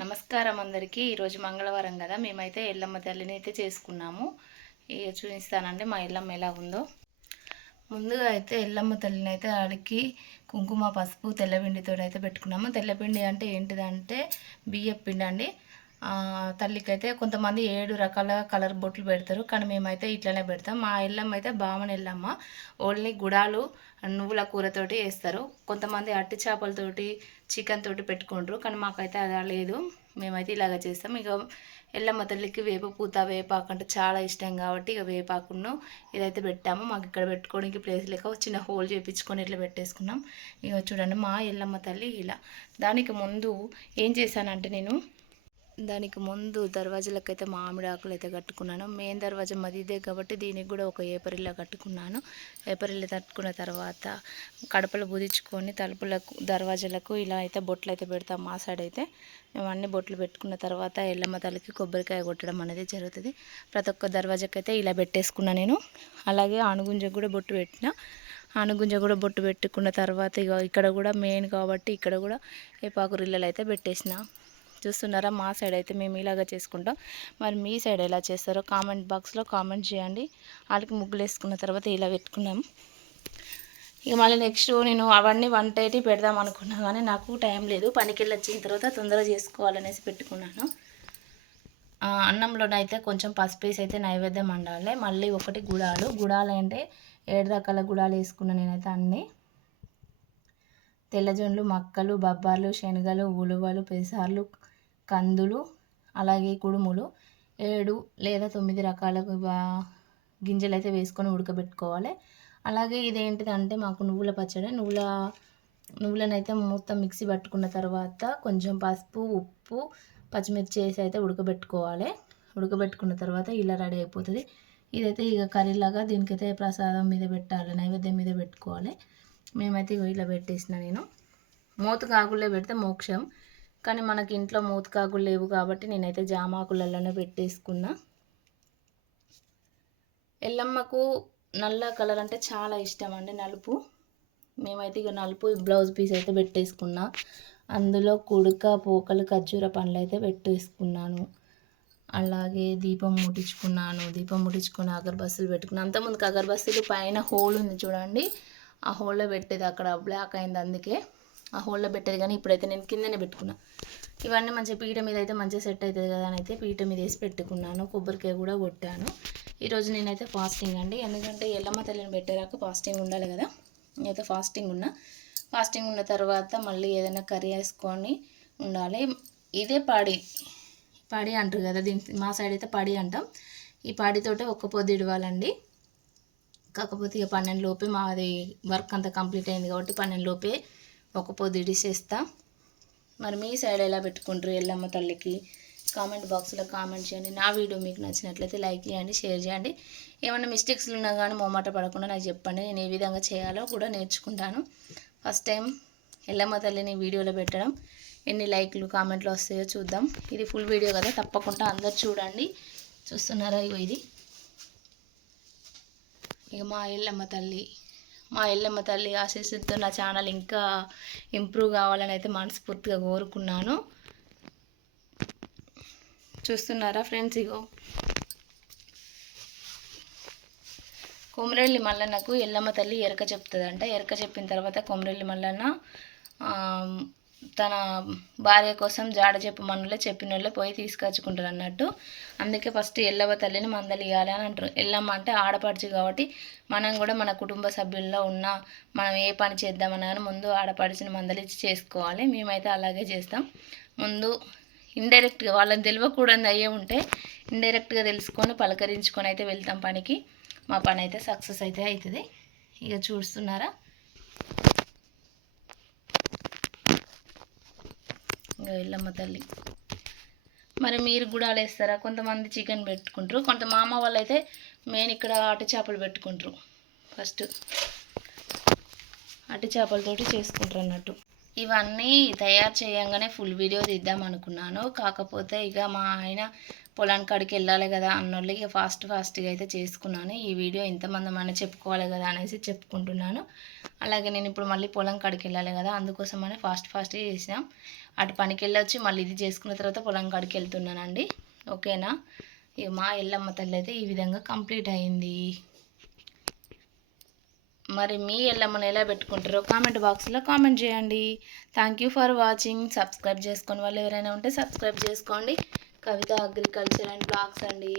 నమస్కారం అందరికీ. ఈరోజు మంగళవారం కదా మేమైతే ఎల్లమ్మ తల్లిని అయితే చేసుకున్నాము. ఇక చూపిస్తానండి మా ఎల్లమ్మ ఎలా ఉందో. ముందుగా అయితే ఎల్లమ్మ తల్లిని అయితే ఆడికి కుంకుమ పసుపు తెల్లపిండితో అయితే పెట్టుకున్నాము. తెల్లపిండి అంటే ఏంటిదంటే బియ్యపిండి అండి. తల్లికైతే కొంతమంది ఏడు రకాల కలర్ బొట్లు పెడతారు. కానీ మేమైతే ఇట్లనే పెడతాం. మా ఎల్లమ్మ అయితే బామన ఎల్లమ్మ ఓన్లీ గుడాలు నువ్వుల కూరతోటి వేస్తారు. కొంతమంది అట్టి చేపలతోటి చికెన్ తోటి పెట్టుకుంటారు. కానీ మాకైతే అలా లేదు. మేమైతే ఇలాగ చేస్తాం. ఇక ఎల్లమ్మ తల్లికి వేప పూత వేపాకు అంటే చాలా ఇష్టం కాబట్టి ఇక వేపాకును ఇదైతే పెట్టాము. మాకు ఇక్కడ పెట్టుకోవడానికి ప్లేస్ లేక ఒక చిన్న హోల్ చేపించుకొని ఇట్లా పెట్టేసుకున్నాం. ఇక చూడండి మా ఎల్లమ్మ తల్లి ఇలా. దానికి ముందు ఏం చేశానంటే నేను దానికి ముందు దర్వాజాలకైతే మామిడి ఆకులు అయితే కట్టుకున్నాను. మెయిన్ దర్వాజా మదిదే కాబట్టి దీనికి కూడా ఒక ఏపరిల్లా కట్టుకున్నాను. ఏపరిల్లా కట్టుకున్న తర్వాత కడపలు బుదించుకొని తలుపులకు దర్వాజలకు ఇలా అయితే బొట్లు అయితే పెడతాం మా సైడ్ అయితే. మేము అన్ని బొట్లు పెట్టుకున్న తర్వాత ఎల్లమ్మ తల్లికి కొబ్బరికాయ కొట్టడం అనేది జరుగుతుంది. ప్రతి ఒక్క దర్వాజాకైతే ఇలా పెట్టేసుకున్నా నేను. అలాగే ఆనుగుంజకు కూడా బొట్టు పెట్టిన. ఆనుగుంజ కూడా బొట్టు పెట్టుకున్న తర్వాత ఇక ఇక్కడ కూడా మెయిన్ కాబట్టి ఇక్కడ కూడా ఏపాకురిల్లలు అయితే పెట్టేసిన. చూస్తున్నారా? మా సైడ్ అయితే మేము ఇలాగ చేసుకుంటాం. మరి మీ సైడ్ ఎలా చేస్తారో కామెంట్ బాక్స్లో కామెంట్ చేయండి. వాళ్ళకి ముగ్గులు వేసుకున్న తర్వాత ఇలా పెట్టుకున్నాం ఇక మళ్ళీ నెక్స్ట్ నేను అవన్నీ వన్ టైటీ పెడదాం అనుకున్నా కానీ నాకు టైం లేదు. పనికి వెళ్ళి వచ్చిన తర్వాత తొందరగా చేసుకోవాలనేసి పెట్టుకున్నాను. అన్నంలోనైతే కొంచెం పసుపు వేసి అయితే నైవేద్యం వండాలి. మళ్ళీ ఒకటి గుడాలు. గుడాలు అంటే ఏడు రకాల గుడాలు వేసుకున్నాను నేనైతే అన్నీ. తెల్లజొన్లు మక్కలు బొబ్బార్లు శనగలు ఉలువలు పెసార్లు కందులు అలాగే కుడుములు ఏడు లేదా తొమ్మిది రకాల గింజలు అయితే వేసుకొని ఉడకబెట్టుకోవాలి. అలాగే ఇదేంటిదంటే మాకు నువ్వుల పచ్చడి నువ్వుల నువ్వులనైతే మొత్తం మిక్సీ పట్టుకున్న తర్వాత కొంచెం పసుపు ఉప్పు పచ్చిమిర్చి వేసి అయితే ఉడకబెట్టుకోవాలి. ఉడకబెట్టుకున్న తర్వాత ఇలా రెడీ అయిపోతుంది. ఇదైతే ఇక కర్రీలాగా దీనికైతే ప్రసాదం మీద పెట్టాలి నైవేద్యం మీద పెట్టుకోవాలి. మేమైతే ఇలా పెట్టేసిన నేను. మూత కాకులే పెడితే మోక్షం. కానీ మనకి ఇంట్లో మూతకాకులు లేవు కాబట్టి నేనైతే జామాకులలోనే పెట్టేసుకున్నా. ఎల్లమ్మకు నల్ల కలర్ అంటే చాలా ఇష్టం అండి నలుపు. మేమైతే ఇక నలుపు బ్లౌజ్ పీస్ అయితే పెట్టేసుకున్నా. అందులో కుడుక పోకలు ఖర్జూర పండ్లు అయితే పెట్టేసుకున్నాను. అలాగే దీపం ముట్టించుకున్నాను. దీపం ముట్టించుకుని అగర్బస్సులు పెట్టుకున్నాను అంతకుముందుకు అగర్బస్సులు పైన హోల్ ఉంది చూడండి. ఆ హోల్లో పెట్టేది అక్కడ బ్లాక్ అయింది అందుకే. ఆ హోల్లో పెట్టేది కానీ ఇప్పుడైతే నేను కిందనే పెట్టుకున్నా. ఇవన్నీ మంచిగా పీట మీద అయితే మంచిగా సెట్ అవుతుంది కదా అని అయితే పీట మీద వేసి పెట్టుకున్నాను. కొబ్బరికాయ కూడా కొట్టాను. ఈరోజు నేనైతే ఫాస్టింగ్ అండి. ఎందుకంటే ఎల్లమ్మ తల్లిని పెట్టేరాక ఫాస్టింగ్ ఉండాలి కదా. నేనైతే ఫాస్టింగ్ ఉన్నా. ఫాస్టింగ్ ఉన్న తర్వాత మళ్ళీ ఏదైనా కర్రీ వేసుకొని ఉండాలి. ఇదే పాడి. పాడి అంటారు కదా దీని మా సైడ్ అయితే పాడి అంటాం. ఈ పాడితోటే ఒక్క పొద్దు ఇడవాలండి. కాకపోతే ఇక పన్నెండు లోపే మాది వర్క్ అంతా కంప్లీట్ అయింది కాబట్టి పన్నెండు లోపే ఒక పొద్దు చేస్తా మరి మీ సైడ్ ఎలా పెట్టుకుంటారు ఎల్లమ్మ తల్లికి? కామెంట్ బాక్స్లో కామెంట్ చేయండి. నా వీడియో మీకు నచ్చినట్లయితే లైక్ చేయండి షేర్ చేయండి. ఏమైనా మిస్టేక్స్లు ఉన్నా కానీ మొమాట పడకుండా నాకు చెప్పండి. నేను ఏ విధంగా చేయాలో కూడా నేర్చుకుంటాను. ఫస్ట్ టైం ఎల్లమ్మ తల్లిని వీడియోలో పెట్టడం. ఎన్ని లైక్లు కామెంట్లు వస్తాయో చూద్దాం. ఇది ఫుల్ వీడియో కదా తప్పకుండా అందరు చూడండి. చూస్తున్నారా ఇగో ఇది? ఇక మా ఎల్లమ్మ తల్లి మా ఎల్లమ్మ తల్లి ఆశీస్సులతో నా ఛానల్ ఇంకా ఇంప్రూవ్ కావాలని అయితే మనస్ఫూర్తిగా కోరుకున్నాను. చూస్తున్నారా ఫ్రెండ్స్ ఇగో? కొమరెల్లి మల్లన్నకు ఎల్లమ్మ తల్లి ఎరక చెప్తుందంట. ఎరక చెప్పిన తర్వాత కొమరెల్లి మల్లన్న తన భార్య కోసం జాడ చెప్పు మనలో చెప్పిన వాళ్ళే పోయి తీసుకొచ్చుకుంటారు అన్నట్టు. అందుకే ఫస్ట్ ఎల్లవ తల్లిని మందలు ఇవ్వాలి అని అంటారు. ఎల్లమ్మ అంటే ఆడపడుచు కాబట్టి మనం కూడా మన కుటుంబ సభ్యుల్లో ఉన్న మనం ఏ పని చేద్దామన్నా కానీ ముందు ఆడపడుచుని మందలిచ్చి చేసుకోవాలి. మేమైతే అలాగే చేస్తాం. ముందు ఇండైరెక్ట్గా వాళ్ళని తెలియకూడదు అయ్యే ఉంటే ఇండైరెక్ట్గా తెలుసుకొని పలకరించుకొని అయితే వెళ్తాం పనికి. మా పని అయితే సక్సెస్ అయితే అవుతుంది ఇక చూస్తున్నారా? ఇంకా తల్లి. మరి మీరు కూడా వేస్తారా కొంతమంది చికెన్ పెట్టుకుంటారు కొంత మా అమ్మ వాళ్ళు అయితే మెయిన్ ఇక్కడ అటు చేపలు పెట్టుకుంటారు. ఫస్ట్ అటు చేపలతోటి చేసుకుంటారు అన్నట్టు. ఇవన్నీ తయారు చేయంగానే ఫుల్ వీడియో తీద్దాం అనుకున్నాను. కాకపోతే ఇక మా ఆయన పొలానికి కాడికి వెళ్ళాలి కదా అన్నోళ్ళు ఇక ఫాస్ట్ ఫాస్ట్గా అయితే చేసుకున్నాను. ఈ వీడియో ఇంతమంది మన చెప్పుకోవాలి కదా అనేసి చెప్పుకుంటున్నాను. అలాగే నేను ఇప్పుడు మళ్ళీ పొలం కాడికి వెళ్ళాలి కదా అందుకోసమని ఫాస్ట్ ఫాస్ట్గా చేసినాం. అటు పనికి వెళ్ళొచ్చి మళ్ళీ ఇది చేసుకున్న తర్వాత పొలం కాడికి వెళ్తున్నానండి. ఓకేనా? ఇక మా ఎల్లమ్మ తల్లి అయితే ఈ విధంగా కంప్లీట్ అయింది. మరి మీ ఎల్లమ్మని ఎలా పెట్టుకుంటారో కామెంట్ బాక్స్లో కామెంట్ చేయండి. Thank you for watching. Subscribe చేసుకుని వాళ్ళు ఎవరైనా ఉంటే సబ్స్క్రైబ్ చేసుకోండి. కవిత అగ్రికల్చర్ అండ్ బ్లాగ్స్ అండి.